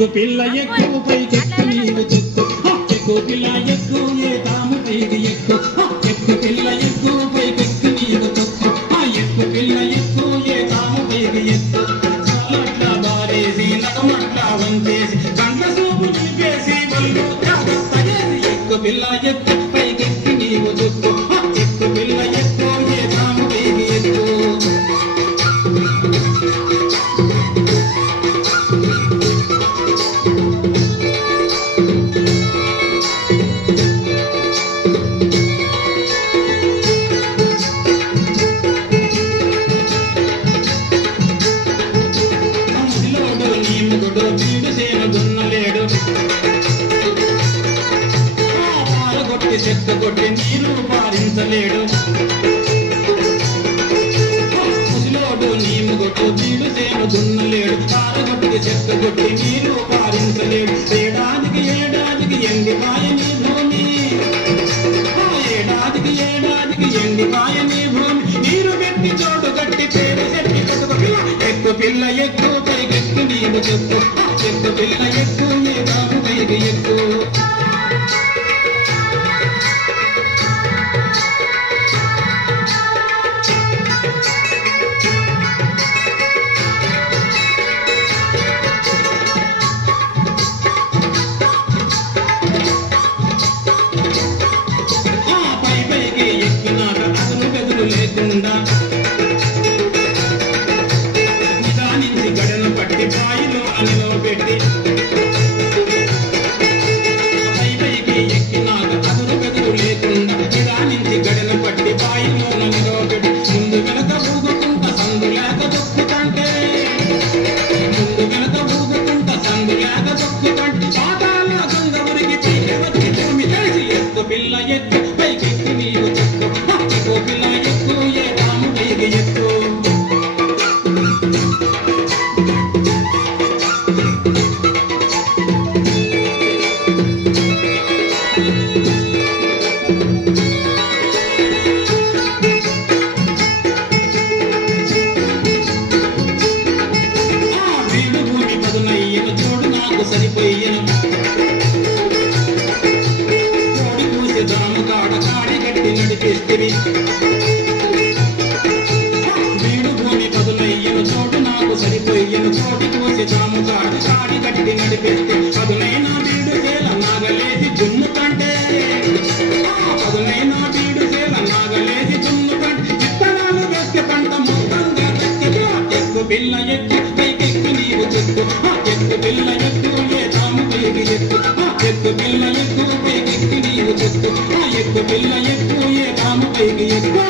ఎక్కు పిల్ల ఎక్కు పైకెక్కు నీవు చెక్కు ఎక్కు పిల్ల ఎక్కు ఏ తాము పైకి ఎక్కు ఎక్కు పిల్ల ఎక్కు పైకెక్కు నీవు చెక్కు ఎక్కు పిల్ల ఎక్కు ఏ తాము పైకి ఎక్కు చాలట్లా బారేసి నగమట్లా వంచేసి కంట సూపు నిలిపేసి వల్లు జాగ్రత్తగేసి ఎక్కు పిల్ల ఎక్కు పైకెక్కు నీవు చెక్కు ఎక్కు పిల్ల ఎక్కు ఏ తాము పైకి ఎక్కు చెత్త కొట్టి నీరు పారించలేడు ముసిలోడు నీము కొట్టు తీడు సేను దున్నలేడు పారగొట్టి చెత్త కొట్టి నీరు పారించలేడు ఏడాదికి ఎండిపాయ నీ భూమి ఏడాదికి ఎండిపాయ నీ భూమి నీరు పెట్టి చోటు కట్టి పేరు చెట్టి కొట్టుకు పిల్ల ఎక్కు పిల్ల ఎక్కు పైకెక్కు నీవు చెక్కు చెక్కు పిల్ల ఎక్కు ఏ బాబు పైకి ఎక్కు లేకుండా నిదానించి గడను పట్టి పాయిలో అనిలో పెట్టి పైకి ఎక్కినాక అదురు బెదురు లేకుండా నిదానించి గడను పట్టి పాయిలో అనిలో పెట్టి ముందు వెనక ఊగుకుంటా సందు లేక దొక్కుతంటే పాతాల దొంగ ఉరికి పైకి వచ్చి భూమి తెలిసి ఎక్కు పిల్ల ఎక్కు పైకెక్కి నీవు చెక్కు ఎక్కు పిల్ల ఎక్కు ఏ తాము పైకి ఎక్కు వీడు భూమి పదునయ్యను చూడు నాకు సరిపోయ్యను కోడి కూసి దాము కాడ కాడి గట్టి నడిపిస్తివి వీడు భూమి పదునయ్యను చోటు నాకు సరిపోయ్యను కోడి కూసి దాము కాడ కాడి గట్టి నడిపిస్తే పదునైనా వీడు చేల నాగలేసి జున్ను కంటే పదునైనా వీడు చేల నాగలేసి జున్ను కంటే విత్తనాలు వేస్తే పంట మొత్తంగా దక్కితే ఎక్కు పిల్ల ఎక్కు పైకెక్కు నీవు చెక్కు ఎక్కు పిల్ల ఎక్కు ఏ తాము పైకి ఎక్కు ఎక్కు పిల్ల ఎక్కు పైకెక్కు నీవు చెక్కు ఎక్కు పిల్ల ఎక్కు ఏ తాము పైకి ఎక్కు